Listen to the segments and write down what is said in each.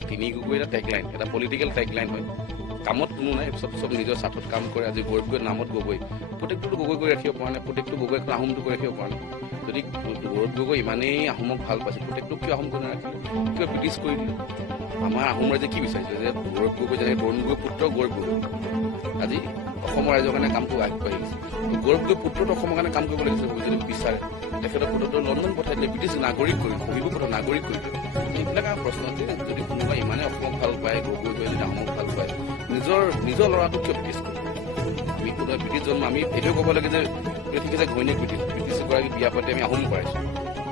তিনি গগৈ এটা টেগলাইন, এটা পলিটিকেল টেগলাইন হয়। কামত কোনো নাই, চব নিজৰ স্বাৰ্থত কাম কৰে। আজি গৌৰৱ নামত গগৈ, প্ৰত্যেকটোতো গগৈ কৰি ৰাখিব পৰা নাই, প্ৰত্যেকটো গগৈ আহোমটো কৰি ৰাখিব পৰা নাই। যদি গৌৰৱ গগৈ ইমানেই আহোমক ভাল পাইছিল, প্ৰত্যেকটোক কিয় আহোম কৰি নাৰাখিলে, কিয় ব্ৰিটিছ কৰি দিলে? আমাৰ আহোম ৰাইজে কি বিচাৰিছিলে যে গৌৰৱ গগৈ যেনেকৈ তৰুণ গগৈৰ পুত্ৰ গৌৰৱ গগৈ আজি অসমৰ ৰাইজৰ কাৰণে কামটো আগবাঢ়ি গৈছে। গৌৰৱ গগৈৰ পুত্ৰটো অসমৰ কাৰণে কাম কৰিব লাগিছিল যদি বিচাৰে। তেখেতৰ পুত্ৰটো লণ্ডন পঠাই দিলে, ব্ৰিটিছ নাগৰিক কৰি পঢ়িব পঠাই নাগৰিক কৰি দিলে। এইবিলাক আমাৰ প্ৰশ্ন যে যদি কোনোবাই ইমানে অসমক ভাল পায়, গগৈ যদি অসমক ভাল পায়, নিজৰ ল'ৰাটোক কিয় ব্ৰিটিছ কৰে? আমি কোনোবাই ব্ৰিটিছ জন্ম আমি এইটোৱে ক'ব লাগে যে ঠিক আছে ঘৈণীয়েক ব্ৰিটিছ গৰাকী বিয়া পাতি আমি আহোম কৰাইছোঁ,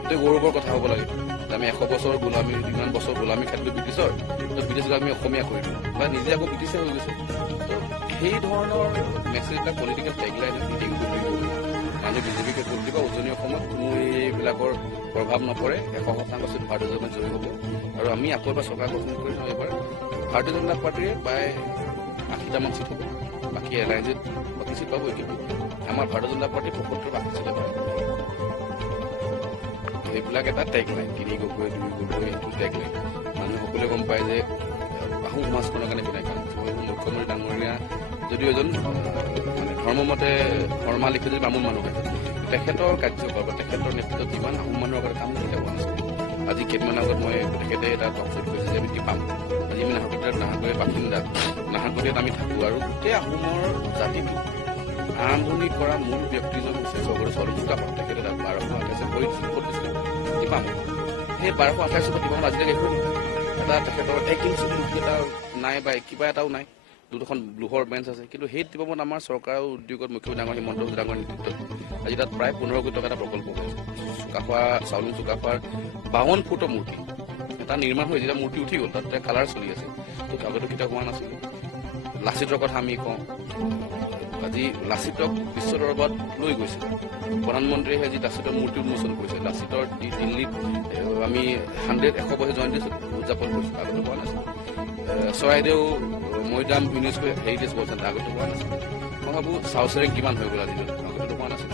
এইটো গৌৰৱৰ কথা হ'ব লাগে। আমি 100 বছৰ গোলামী, ইমান বছৰ গোলামী খাটিলোঁ ব্ৰিটিছৰ, তো ব্ৰিটিছক আমি অসমীয়া কৰি দিলোঁ বা নিজে আকৌ ব্ৰিটিছে হৈ গৈছে। তো সেই ধৰণৰ মেছেজবিলাক পলিটিকেল টেগলাইন মানুহ বিজেপিকে ভোট দিব। উজনি অসমত কোনো এইবিলাকৰ প্ৰভাৱ নপৰে। 100% ভাৰতীয় জনতা জয়ী হ'ব আৰু আমি আকৌ এবাৰ চৰকাৰ গঠন কৰি লওঁ। এবাৰ ভাৰতীয় জনতা পাৰ্টীয়ে প্ৰায় 80টামান চিট হ'ব, বাকী এলায়েন্সত বাকী চিট পাবই, কিন্তু আমাৰ ভাৰতীয় জনতা পাৰ্টীৰ 70-80 চিট পাব। এইবিলাক এটা টেগলাইন, তিনি গগৈ দুই গগৈ, এইটো টেগলাইন। মানুহে সকলোৱে গম পায় যে আহোম সমাজখনৰ কাৰণে কোনে কাম কৰিছে। মুখ্যমন্ত্ৰী ডাঙৰীয়া যদিও এজন মানে ধৰ্মমতে ধৰ্মালিখি যদি বামুণ মানুহ হয়, তেখেতৰ কাৰ্যকলাপ বা তেখেতৰ নেতৃত্বত যিমান আহোম মানুহৰ কাৰণে কাম কৰি হোৱা নাছিল। আজি কেইদিনমান আগত মই তেখেতে এটা টকশ্ব'ত কৈছে যে আমি টিপাম, আজি আমি নাহৰকটীয়াৰ বাসিন্দা, নাহৰকটীয়াত আমি থাকোঁ আৰু গোটেই আহোমৰ জাতিটো আৰম্ভণি কৰা মূল ব্যক্তিজন হৈছে চবৰে চৰম চুকাফা। তেখেতে 1228 ভৰি দিছিল টিপাম। সেই 1228 টিপামত আজিলৈকে একো এটা তেখেতৰ এক্টিং এটা নাই বা কিবা এটাও নাই। দুখন লোহৰ বেঞ্চ আছে, কিন্তু সেই টিপামত আমাৰ চৰকাৰ উদ্যোগত মুখ্যমন্ত্ৰী ডাঙৰ হিমন্ত বিশ্ব ডাঙৰ নেতৃত্বত আজি তাত প্ৰায় 15 কোটি টকা এটা প্ৰকল্প হৈছে। চুকাফা চাউলুং চুকাফাৰ 52 ফুটৰ মূৰ্তি এটা নিৰ্মাণ হৈ যেতিয়া মূৰ্তি উঠি গ'ল, তাত কালাৰ চলি আছে, তো আগতে কেতিয়া হোৱা নাছিলে। লাচিতৰ কথা আমি কওঁ, আজি লাচিতক বিশ্ব দৰবাৰত লৈ গৈছে প্ৰধানমন্ত্ৰীয়ে। আজি লাচিতৰ মূৰ্তি উন্মোচন কৰিছে। লাচিতৰ দিল্লীত আমি 100 বছৰ জয়ন্তী উদযাপন কৰিছোঁ, আগতে হোৱা নাছিল। চৰাইদেউ মৈদাম ইউনেস্কো হেৰিটেজ বৰ্ড চেণ্টাৰ আগতে হোৱা নাছিল। মই ভাবোঁ চাউচেৰেং কিমান হৈ গ'ল আজিলৈ, আগতেতো হোৱা নাছিল।